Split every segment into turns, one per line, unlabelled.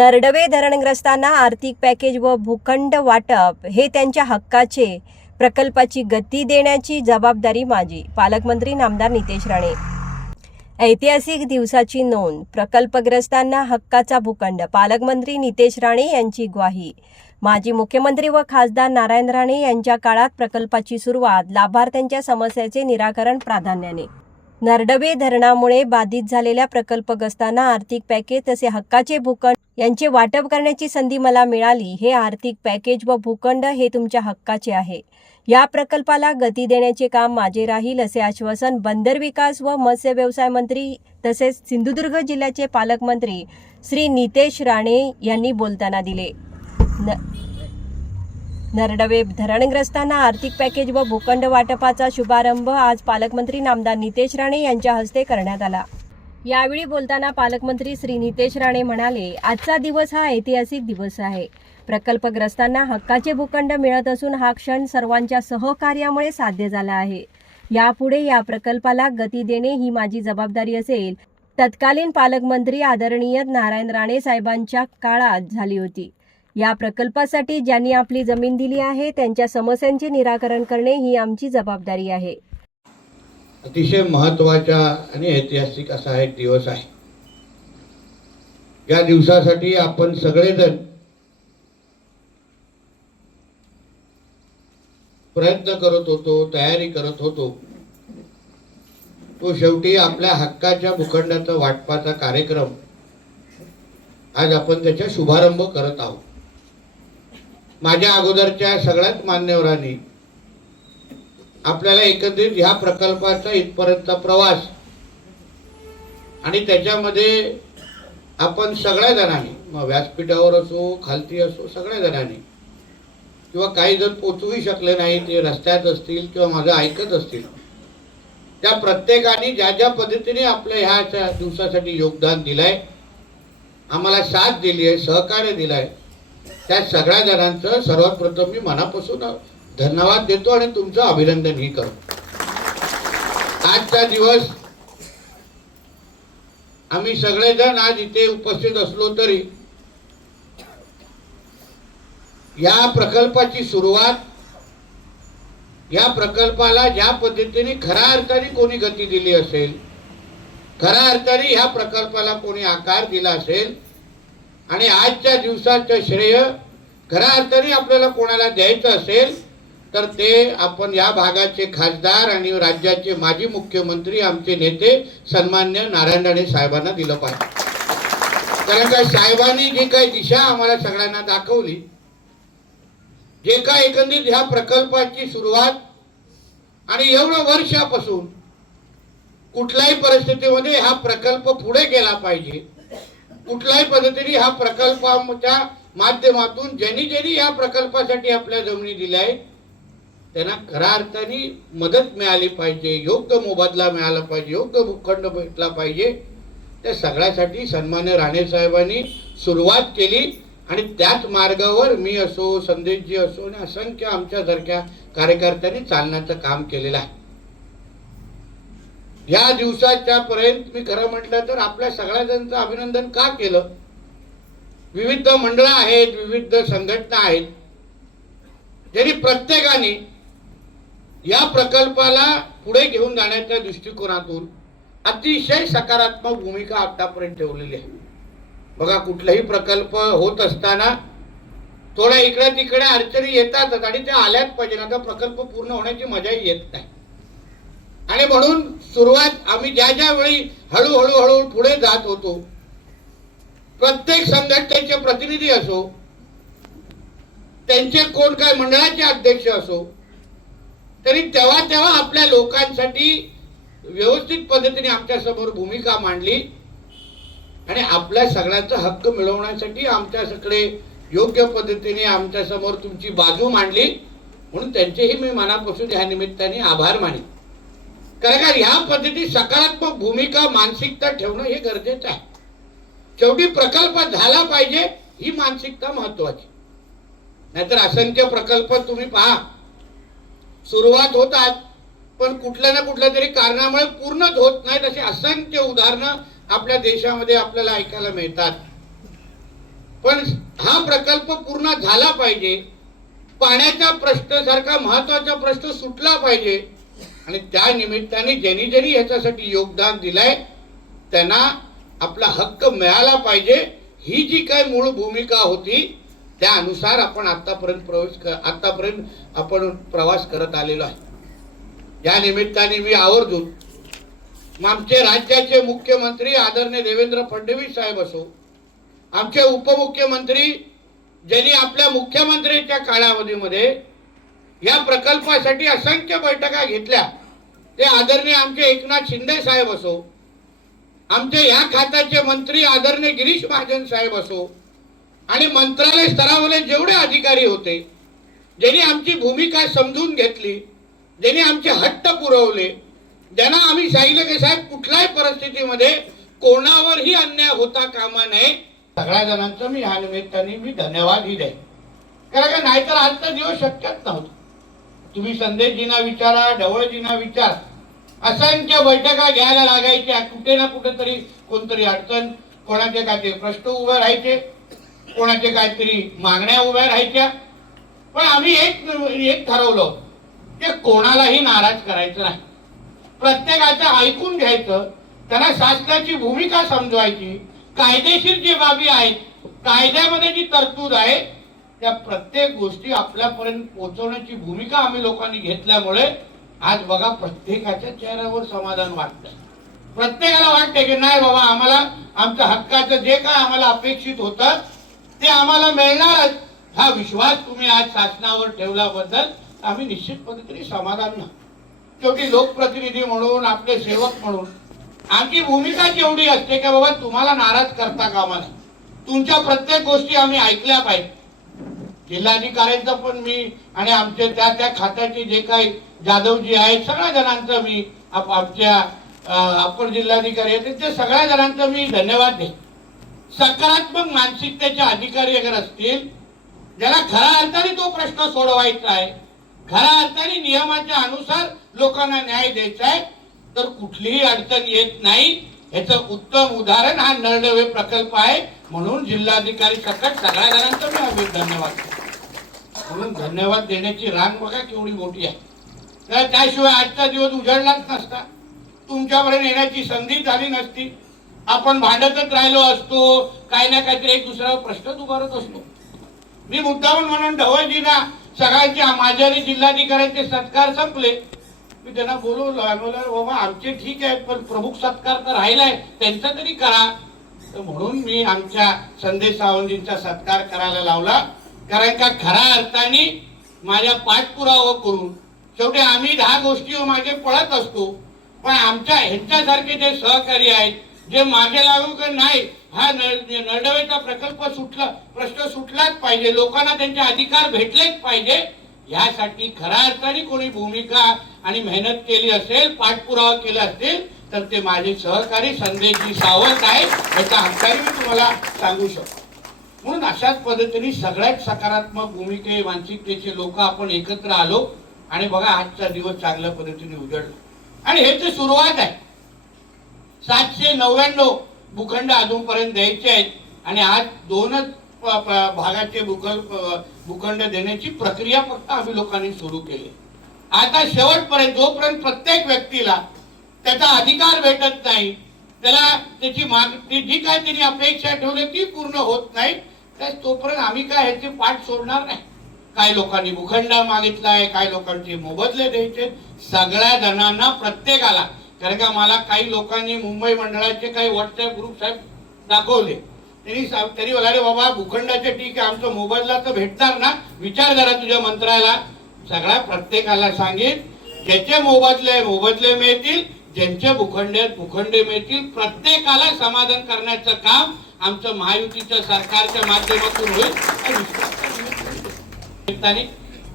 नरडवे धरणग्रस्तांना आर्थिक पॅकेज व भूखंड वाटप हे त्यांच्या हक्काचे प्रकल्पाची गती देण्याची जबाबदारी माझी पालकमंत्री नामदार नितेश राणे. ऐतिहासिक दिवसाची नोंद प्रकल्पग्रस्तांना हक्काचा भूखंड पालकमंत्री नितेश राणे यांची ग्वाही माजी मुख्यमंत्री व खासदार नारायण राणे यांच्या काळात प्रकल्पाची सुरुवात लाभार्थ्यांच्या समस्याचे निराकरण प्राधान्याने. नरडवे धरणामुळे बाधित झालेल्या प्रकल्पग्रस्तांना आर्थिक पॅकेज तसे हक्काचे भूखंड यांचे वाटप करण्याची संधी मला मिळाली हे आर्थिक पॅकेज व भूखंड हे तुमच्या हक्काचे आहे. या प्रकल्पाला गती देण्याचे काम माझे राहील असे आश्वासन बंदर विकास व मत्स्य व्यवसाय मंत्री तसेच सिंधुदुर्ग जिल्ह्याचे पालकमंत्री श्री नितेश राणे यांनी बोलताना दिले. न नरडवे धरणग्रस्तांना आर्थिक पॅकेज व भूखंड वाटपाचा शुभारंभ आज पालकमंत्री नामदार नितेश राणे यांच्या हस्ते करण्यात आला. यावेळी बोलताना पालकमंत्री श्री नितेश राणे म्हणाले आजचा दिवस हा ऐतिहासिक दिवस आहे. प्रकल्पग्रस्तांना हक्काचे भूखंड मिळत असून हा क्षण सर्वांच्या सहकार्यामुळे साध्य झाला आहे. यापुढे या प्रकल्पाला गती देणे ही माझी जबाबदारी असेल. तत्कालीन पालकमंत्री आदरणीय नारायण राणे साहेबांच्या काळात झाली होती. या प्रकल्पासाठी ज्यांनी आपली जमीन दिली आहे त्यांच्या समस्यांचे निराकरण करणे ही आमची जबाबदारी आहे.
अतिशय महत्त्वाचा आणि ऐतिहासिक असा एक दिवस आहे. या दिवसासाठी आपण सगळेजण प्रयत्न करत होतो तयारी करत होतो. तो शेवटी आपल्या हक्काच्या भूखंडाचा वाटपाचा कार्यक्रम आज आपण त्याचा शुभारंभ करत आहोत. माझ्या अगोदरच्या सगळ्याच मान्यवरांनी आपल्याला एकंदरीत ह्या प्रकल्पाचा इथपर्यंत प्रवास आणि त्याच्यामध्ये आपण सगळ्या जणांनी मग व्यासपीठावर असो खालती असो सगळ्या जणांनी किंवा काही जण पोचूही शकले नाही ते रस्त्यात असतील किंवा माझं ऐकत असतील त्या प्रत्येकाने ज्या ज्या पद्धतीने आपल्या ह्या दिवसासाठी योगदान दिलंय आम्हाला साथ दिली आहे सहकार्य दिलंय त्या सगळ्या जणांचं सर्वात प्रथम मी मनापासून धन्यवाद देतो आणि तुमचं अभिनंदनही करतो. आजचा दिवस आम्ही सगळेजण आज इथे उपस्थित असलो तरी या प्रकल्पाची सुरुवात या प्रकल्पाला ज्या पद्धतीने खऱ्या अर्थाने कोणी गती दिली असेल खऱ्या अर्थाने ह्या प्रकल्पाला कोणी आकार दिला असेल आणि आजच्या दिवसाचं श्रेय खऱ्या अर्थाने आपल्याला कोणाला द्यायचं असेल तर ते आपण या भागाचे खासदार आणि राज्याचे माजी मुख्यमंत्री आमचे नेते सन्मान्य नारायण राणे साहेबांना दिलं पाहिजे. कारण का साहेबांनी जी काही दिशा आम्हाला सगळ्यांना दाखवली जे काय एकंदरीत ह्या प्रकल्पाची सुरुवात आणि एवढं वर्षापासून कुठल्याही परिस्थितीमध्ये हा प्रकल्प पुढे गेला पाहिजे. कुठल्याही पद्धतीने हा प्रकल्पाच्या माध्यमातून ज्यांनी ज्यांनी या प्रकल्पासाठी आपल्या जमिनी दिल्या आहेत त्यांना खऱ्या अर्थाने मदत मिळाली पाहिजे योग्य मोबदला मिळाला पाहिजे योग्य भूखंड भेटला पाहिजे त्या सगळ्यासाठी सन्मान्य राणे साहेबांनी सुरुवात केली आणि त्याच मार्गावर मी असो संदेशजी असो आणि असंख्य आमच्यासारख्या कार्यकर्त्यांनी चालण्याचं काम केलेलं आहे. या दिवसाच्या पर्यंत मी खरं म्हटलं तर आपल्या सगळ्याजणांचं अभिनंदन का केलं? विविध मंडळं आहेत विविध संघटना आहेत ज्यांनी प्रत्येकाने या प्रकल्पाला पुढे घेऊन जाण्याच्या दृष्टिकोनातून अतिशय सकारात्मक भूमिका आतापर्यंत ठेवलेली आहे. बघा कुठलाही प्रकल्प होत असताना थोड्या इकडे तिकडे अडचणी येतातच आणि त्या आल्याच पाहिजे ना तर प्रकल्प पूर्ण होण्याची मजाही येत नाही. आणि म्हणून सुरुवात आम्ही ज्या ज्या वेळी हळूहळू हळू पुढे जात होतो प्रत्येक संघटनेचे प्रतिनिधी असो त्यांचे कोण काय मंडळाचे अध्यक्ष असो तरी तेव्हा तेव्हा आपल्या लोकांसाठी व्यवस्थित पद्धतीने आमच्यासमोर भूमिका मांडली आणि आपल्या सगळ्यांचा हक्क मिळवण्यासाठी आमच्या सगळे योग्य पद्धतीने आमच्यासमोर तुमची बाजू मांडली. म्हणून त्यांचेही मी मनापासून ह्या निमित्ताने आभार मानेन. कारण का ह्या पद्धती सकारात्मक भूमिका मानसिकता ठेवणं हे गरजेचं आहे. शेवटी प्रकल्प झाला पाहिजे ही मानसिकता महत्वाची. नाहीतर असंख्य प्रकल्प तुम्ही पहा. सुरुवात होतात पण कुठल्या ना कुठल्या तरी कारणामुळे पूर्णच होत नाहीत अशी असंख्य उदाहरणं आपल्या देशामध्ये आपल्याला ऐकायला मिळतात. पण हा प्रकल्प पूर्ण झाला पाहिजे पाण्याचा प्रश्न सारखा महत्त्वाचा प्रश्न सुटला पाहिजे आणि त्या निमित्ताने ज्यांनी ज्यांनी ह्याच्यासाठी योगदान दिलंय त्यांना आपला हक्क मिळाला पाहिजे ही जी काय मूळ भूमिका होती त्यानुसार आपण आतापर्यंत प्रवेश क- आतापर्यंत आपण प्रवास करत आलेलो आहे. या निमित्ताने मी आवर्जून आमचे राज्याचे मुख्यमंत्री आदरणीय देवेंद्र फडणवीस साहेब असो आमचे उपमुख्यमंत्री ज्यांनी आपल्या मुख्यमंत्रीच्या कालावधीमध्ये या प्रकल्पासाठी असंख्य बैठका घेतल्या ते आदरणीय आमचे एकनाथ शिंदे साहेब असो आमचे या खात्याचे मंत्री आदरणीय गिरीश महाजन साहेब असो आणि मंत्रालय स्तरामध्ये जेवढे अधिकारी होते ज्यांनी आमची भूमिका समजून घेतली ज्यांनी आमचे हट्ट पुरवले ज्यांना आम्ही सांगितलं की साहेब कुठल्याही परिस्थितीमध्ये कोणावरही अन्याय होता कामा नये. सगळ्या जणांचं मी ह्या निमित्ताने मी धन्यवादही देईन. कारण का नाहीतर आजचा दिवस शक्यच नव्हता. तुम्ही संदेशजींना विचारा ढवळजींना विचार. असंख्य बैठका घ्यायला लागायच्या कुठे ना कुठेतरी कोणतरी अडचण कोणाचे काय ते प्रश्न उभे राहायचे. कोणाचे काहीतरी मागण्या उभ्या राहायच्या. पण आम्ही एक एक ठरवलं की कोणालाही नाराज करायचं नाही. प्रत्येकाचं ऐकून घ्यायचं त्यांना शासनाची भूमिका समजवायची कायदेशीर जे बाबी आहेत कायद्यामध्ये जी तरतूद आहे त्या प्रत्येक गोष्टी आपल्यापर्यंत पोहोचवण्याची भूमिका आम्ही लोकांनी घेतल्यामुळे आज बघा प्रत्येकाच्या चेहऱ्यावर समाधान वाटतंय. प्रत्येकाला वाटतंय की नाही बाबा आम्हाला आमच्या हक्काचं जे काय आम्हाला अपेक्षित होतं ते आम्हाला मिळणारच. हा विश्वास तुम्ही आज शासनावर ठेवल्याबद्दल आम्ही निश्चित तरी समाधान ना शेवटी लोकप्रतिनिधी म्हणून आपले सेवक म्हणून आमची भूमिका जेवढी असते की बाबा तुम्हाला नाराज करता कामा नये. तुमच्या प्रत्येक गोष्टी आम्ही ऐकल्या पाहिजे. जिल्हाधिकाऱ्यांचं पण मी आणि आमचे त्या त्या खात्याचे जे काही जाधवजी आहेत सगळ्या जणांचं मी आप- आमच्या अं, अप्पर जिल्हाधिकारी आहेत ते सगळ्या जणांचं मी धन्यवाद दे सकारात्मक मानसिकतेचे अधिकारी अगर असतील ज्याला खऱ्या अर्थाने तो प्रश्न सोडवायचा आहे खऱ्या अर्थाने नियमाच्या अनुसार लोकांना न्याय द्यायचा आहे तर कुठलीही अडचण येत नाही. याचं उत्तम उदाहरण हा नळनवे प्रकल्प आहे. म्हणून जिल्हाधिकारी सकट सगळ्या जणांचं मी आम्ही धन्यवाद म्हणून धन्यवाद देण्याची रांग बघा केवढी मोठी आहे. तर त्याशिवाय आजचा दिवस उजळलाच नसता. तुमच्यापर्यंत येण्याची संधी झाली नसती. आपण भांडतच राहिलो असतो काही ना काहीतरी एक दुसरा प्रश्नच उभारत असतो. मी मुद्दामून म्हणून ढवळजीना सगळ्यांचे माझ्याने जिल्हाधिकाऱ्यांचे सत्कार संपले. मी त्यांना बोलवलं आम्ही बाबा आमचे ठीक आहे पण प्रमुख सत्कार तर राहिलाय त्यांचा तरी करा. तर म्हणून मी आमच्या संदेश सावंतींचा सत्कार करायला लावला. कारण का खऱ्या अर्थाने माझ्या पाठपुरावा करून शेवटी आम्ही दहा गोष्टीवर मागे पळत असतो पण आमच्या ह्यांच्यासारखे जे सहकारी आहेत जे मागे लागू का नाही हा नळ- नळदवेचा प्रकल्प सुटला प्रश्न सुटलाच पाहिजे. लोकांना त्यांचे अधिकार भेटलेच पाहिजे. यासाठी खऱ्या अर्थाने कोणी भूमिका आणि मेहनत केली असेल पाठपुरावा केला असेल तर ते माझे सहकारी संदेशजी सावंत आहेत. याचा हक्काही मी तुम्हाला सांगू शकतो. म्हणून अशाच पद्धतीने सगळ्यात सकारात्मक भूमिके मानसिकतेचे लोक आपण एकत्र आलो आणि बघा आजचा दिवस चांगल्या पद्धतीने उजळला. आणि हे तर सुरुवात आहे. सातशे नव्याण्णव भूखंड अजूनपर्यंत द्यायचे आहेत आणि आज दोनच भागाचे भूखंड भूखंड देण्याची प्रक्रिया फक्त आम्ही लोकांनी सुरू केली. आता शेवटपर्यंत जोपर्यंत प्रत्येक व्यक्तीला त्याचा अधिकार भेटत नाही त्याला त्याची माग ती जी काय त्यांनी अपेक्षा ठेवली ती पूर्ण होत नाही तर तोपर्यंत आम्ही काय ह्याचे पाठ सोडणार नाही. काही लोकांनी भूखंड मागितलाय काही लोकांचे मोबदले द्यायचे सगळ्या जणांना प्रत्येकाला कारण का मला काही लोकांनी मुंबई मंडळाचे काही व्हॉट्सअप ग्रुप साहेब दाखवले. त्यांनी त्यांनी म्हणाले बाबा भूखंडाचे ठीक आहे आमचं मोबाईलला तर भेटणार ना? विचार करा तुझ्या मंत्राला. सगळ्या प्रत्येकाला सांगेन ज्याचे मोबदले मोबदले मिळतील ज्यांचे भूखंड भूखंडे मिळतील प्रत्येकाला समाधान करण्याचं काम आमचं महायुतीच्या सरकारच्या माध्यमातून होईल.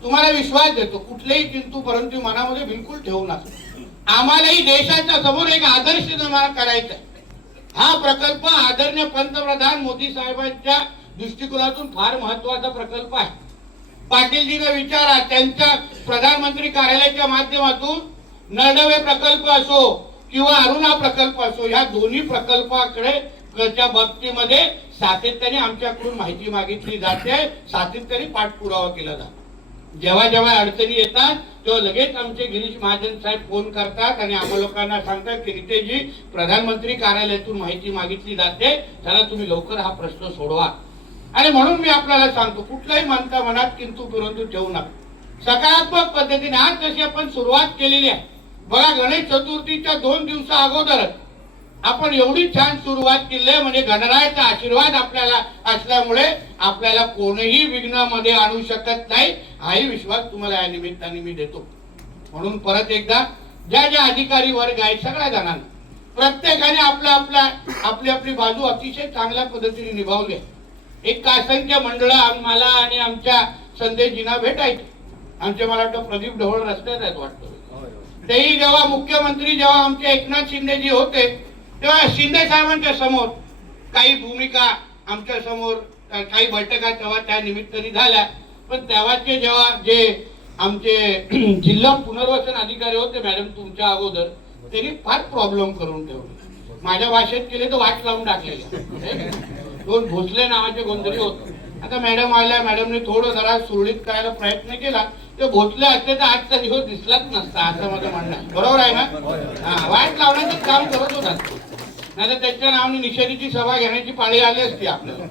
तुम्हाला विश्वास देतो कुठलेही किंतू परंतु मनामध्ये बिलकुल ठेवू नका. आम्हालाही देशाच्या समोर एक आदर्श निर्माण करायचा आहे. हा प्रकल्प आदरणीय पंतप्रधान मोदी साहेबांच्या दृष्टिकोनातून फार महत्त्वाचा प्रकल्प आहे. पाटीलजीने विचारा त्यांच्या प्रधानमंत्री कार्यालयाच्या माध्यमातून नळडवे प्रकल्प असो किंवा अरुणा प्रकल्प असो या दोन्ही प्रकल्पाकडे बाबतीमध्ये सातत्याने आमच्याकडून माहिती मागितली जाते. सातत्याने पाठपुरावा केला जातो. जेव्हा जेव्हा अडचणी येतात तेव्हा लगेच आमचे गिरीश महाजन साहेब फोन करतात आणि आम्हा लोकांना सांगतात की रितेशजी प्रधानमंत्री कार्यालयातून माहिती मागितली जाते त्याला तुम्ही लवकर हा प्रश्न सोडवा. आणि म्हणून मी आपल्याला सांगतो कुठलाही मानता मनात किंतु परंतु ठेवू नका. सकारात्मक पद्धतीने आज जशी आपण सुरुवात केलेली आहे बघा गणेश चतुर्थीच्या दोन दिवसा अगोदरच आपण एवढी छान सुरुवात केली आहे म्हणजे गणरायाचा आशीर्वाद आपल्याला असल्यामुळे आपल्याला कोणीही विघ्नामध्ये आणू शकत नाही. हाही विश्वास तुम्हाला या निमित्ताने मी देतो. म्हणून परत एकदा ज्या ज्या अधिकारी वर्ग आहेत सगळ्या जणांना प्रत्येकाने आपला आपला आपली आपली बाजू अतिशय चांगल्या पद्धतीने निभावली. एक असंख्य मंडळ आम्हाला आणि आमच्या संदेशजींना भेटायचे. आमचे मला वाटतं प्रदीप ढवळ रस्त्यात आहेत वाटतं. तेही जेव्हा मुख्यमंत्री जेव्हा आमचे एकनाथ शिंदेजी होते तेव्हा शिंदे साहेबांच्या समोर काही भूमिका आमच्यासमोर काही बैठका तेव्हा त्या निमित्ताने झाल्या. पण तेव्हाचे जेव्हा जे आमचे जिल्हा पुनर्वसन अधिकारी होते मॅडम तुमच्या अगोदर त्यांनी फार प्रॉब्लेम करून ठेवले. माझ्या भाषेत केले तर वाट लावून टाकलेले. दोन भोसले नावाचे कोणतरी होते. आता मॅडम आल्या मॅडमने थोडं जरा सुरळीत करायला प्रयत्न केला. ते भोसले असते तर आजचा दिवस दिसलाच नसता असं माझं म्हणणं बरोबर आहे ना? हा वाट लावण्याचं काम करत होता नाही त्यांच्या त्याच्या नावाने निषेधीची सभा घेण्याची पाळी आली असती आपल्याला.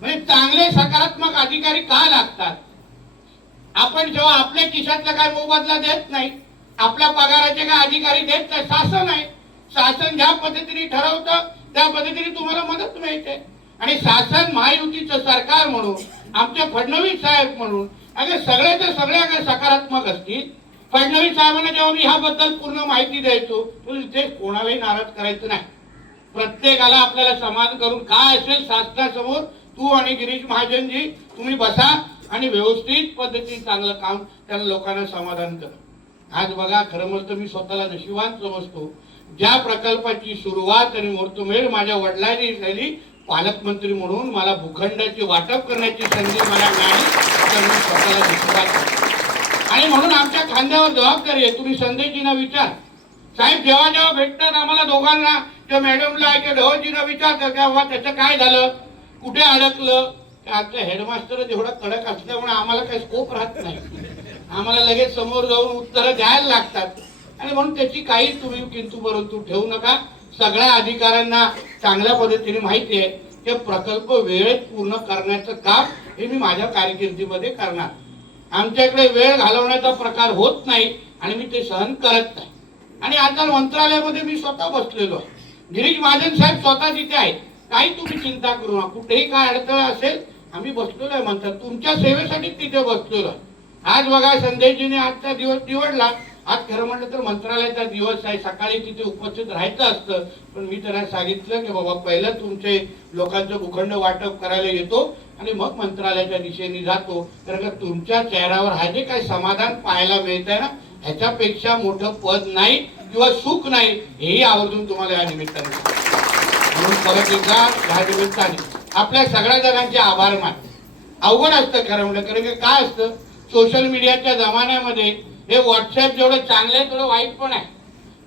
म्हणजे चांगले सकारात्मक अधिकारी का लागतात? आपण जेव्हा आपल्या खिशातला काय मोबदला देत नाही आपल्या पगाराचे काय अधिकारी देत नाही शासन आहे. शासन ज्या पद्धतीने ठरवतं त्या पद्धतीने तुम्हाला मदत मिळते. आणि शासन महायुतीचं सरकार म्हणून आमचे फडणवीस साहेब म्हणून अगं सगळ्याचे सगळ्या अगं सकारात्मक असतील फडणवीस साहेबांना जेव्हा मी ह्याबद्दल पूर्ण माहिती द्यायचो तर कोणालाही नाराज करायचं नाही. प्रत्येकाला आपल्याला समान करून काय असेल शास्त्रासमोर तू आणि गिरीश महाजनजी तुम्ही बसा आणि व्यवस्थित पद्धतीने चांगलं काम त्यांना लोकांना समाधान करा. आज बघा खरं म्हणतो मी स्वतःला नशिबान समजतो. ज्या प्रकल्पाची सुरुवात आणि मुहूर्तमेळ माझ्या वडिलांनी झाली पालकमंत्री म्हणून मला भूखंडाची वाटप करण्याची संधी मला मिळाली तर मी स्वतःला नशिबात आणि म्हणून आमच्या खांद्यावर जबाबदारी आहे. तुम्ही संदेशजींना विचार. साहेब जेव्हा जेव्हा भेटतात आम्हाला दोघांना त्या मॅडमला किंवा ढवळजींना विचारतात वा त्याचं काय झालं? कुठे अडकलं? ते हेडमास्टर जेवढा कडक असल्यामुळे आम्हाला काही स्कोप राहत नाही. आम्हाला लगेच समोर जाऊन उत्तरं द्यायला लागतात. आणि म्हणून त्याची काही तुम्ही किंतू परंतु ठेवू नका. सगळ्या अधिकाऱ्यांना चांगल्या पद्धतीने माहिती आहे. हे प्रकल्प वेळेत पूर्ण करण्याचं काम हे मी माझ्या कारकिर्दीमध्ये करणार. आमच्याकडे वेळ घालवण्याचा प्रकार होत नाही आणि मी ते सहन करत नाही. आणि आता मंत्रालयामध्ये मी स्वतः बसलेलो आहे. गिरीश महाजन साहेब स्वतः तिथे आहेत काही तुम्ही चिंता करू नका. कुठेही काय अडथळा असेल आम्ही बसलेलो आहे म्हणतात. तुमच्या सेवेसाठी तिथे बसलेलो आज बघा संदेशजीने आजचा दिवस निवडला. आज खरं म्हटलं तर मंत्रालयाचा दिवस आहे. सकाळी तिथे उपस्थित राहायचं असतं. पण मी त्यांना सांगितलं की बाबा पहिलं तुमचे लोकांचं भूखंड वाटप करायला येतो आणि मग मंत्रालयाच्या दिशेने जातो. कारण का तुमच्या चेहऱ्यावर हा जे काही समाधान पाहायला मिळत आहे ना ह्याच्यापेक्षा मोठं पद नाही. किंवा सुख नाही हेही आवर्जून तुम्हाला या निमित्ताने म्हणून परत एकदा या निमित्ताने आपल्या सगळ्या जणांचे आभार मान अवघड असतं खरं म्हणलं कारण की काय असतं सोशल मीडियाच्या जमान्यामध्ये हे व्हॉट्सअप जेवढं चांगलं आहे तेवढं वाईट पण आहे.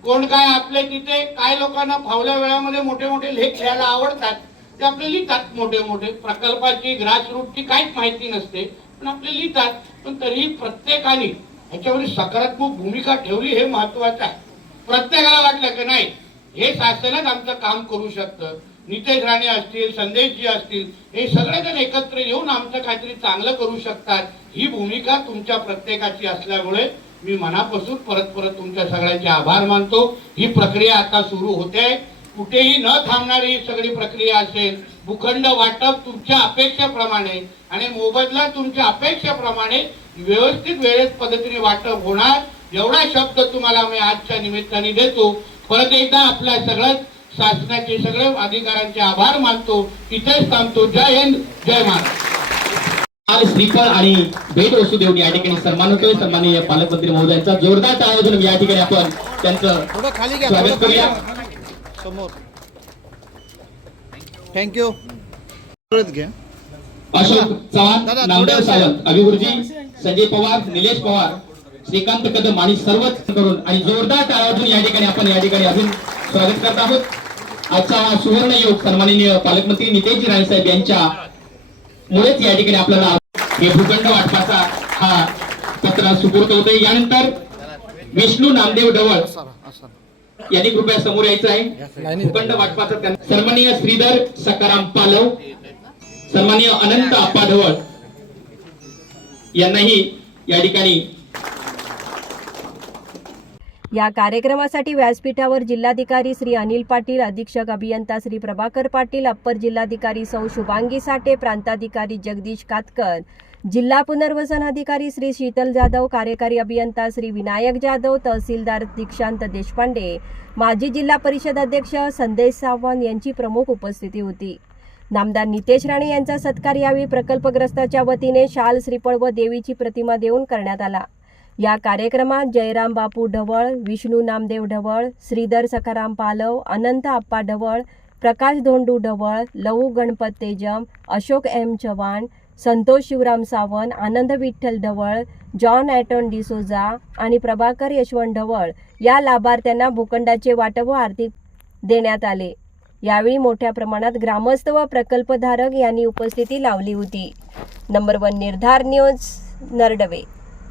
कोण काय आपले तिथे काय लोकांना फावल्या वेळामध्ये मोठे मोठे लेख लिहायला आवडतात ते आपले लिहितात मोठे मोठे प्रकल्पाची ग्रासरूटची काहीच माहिती नसते पण आपले लिहितात. पण तरीही प्रत्येकाने ह्याच्यावर सकारात्मक भूमिका ठेवली हे महत्वाचं आहे. प्रत्येकाला वाटलं की नाही हे शासनच आमचं काम करू शकतं. नितेश राणे असतील संदेशजी असतील हे सगळेजण एकत्र येऊन आमचं काहीतरी चांगलं करू शकतात. ही भूमिका तुमच्या प्रत्येकाची असल्यामुळे मी मनापासून परत परत तुमच्या सगळ्यांचे आभार मानतो. ही प्रक्रिया आता सुरू होते. कुठेही न थांबणारी ही सगळी प्रक्रिया असेल. भूखंड वाटप तुमच्या अपेक्षेप्रमाणे आणि मोबदला तुमच्या अपेक्षेप्रमाणे व्यवस्थित वेळेत पद्धतीने वाटप होणार. एवढा शब्द तुम्हाला मी आजच्या निमित्ताने देतो. परत एकदा आपल्या सगळ्या शासनाचे सगळे अधिकाऱ्यांचे आभार मानतो. इथेच थांबतो. जय हिंद जय महाराष्ट्र
आज श्रीफळ आणि भेट वस्तू देऊन या ठिकाणी सन्मान होतोय सन्माननीय पालकमंत्री महोदयांचा जोरदार टाळ्या या ठिकाणी आपण त्यांचं स्वागत
थोडं खाली
करूया.
समोर. थँक्यू घ्या.
अशोक चव्हाण नामदेव सावंत अभिगुरुजी संजय पवार निलेश पवार श्रीकांत कदम आणि सर्वच करून आणि जोरदार टाळून या ठिकाणी आपण या ठिकाणी अजून स्वागत करत आहोत. आजचा सुवर्ण योग सन्माननीय पालकमंत्री नितेश राणे साहेब यांच्या मुळेच या ठिकाणी आपल्याला हे भूखंड वाटपाचा हा पत्र सुपूर्त होते यानंतर विष्णू नामदेव डवळ यांनी कृपया समोर यायचं आहे. भूखंड वाटपाचा सन्माननीय श्रीधर सकाराम पालव सन्माननीय अनंत आप्पा ढवळ यांनाही या ठिकाणी
या कार्यक्रमासाठी व्यासपीठावर जिल्हाधिकारी श्री अनिल पाटील अधीक्षक अभियंता श्री प्रभाकर पाटील अप्पर जिल्हाधिकारी सौ शुभांगी साठे प्रांताधिकारी जगदीश कातकर जिल्हा पुनर्वसन अधिकारी श्री शीतल जाधव कार्यकारी अभियंता श्री विनायक जाधव तहसीलदार दीक्षांत देशपांडे माजी जिल्हा परिषद अध्यक्ष संदेश सावंत यांची प्रमुख उपस्थिती होती. नामदार नितेश राणे यांचा सत्कार यावेळी प्रकल्पग्रस्ताच्या वतीने शाल श्रीफळ व देवीची प्रतिमा देऊन करण्यात आला. या कार्यक्रमात जयराम बापू ढवळ Vishnu Namdev Dhaval Shridhar Sakharam Palav Anant Appa Dhaval Prakash Dhondu Dhaval Lavu Ganpat Tejam Ashok M Chavan Santosh Shivram Sawant Anand Vitthal Dhaval John Anton D'Souza आणि प्रभाकर यशवंत ढवळ या लाभार्थ्यांना भूखंडाचे वाटप व आर्थिक देण्यात आले. यावेळी मोठ्या प्रमाणात ग्रामस्थ व प्रकल्पधारक यांनी उपस्थिती लावली होती. Number one Nirdhar news Naradwe.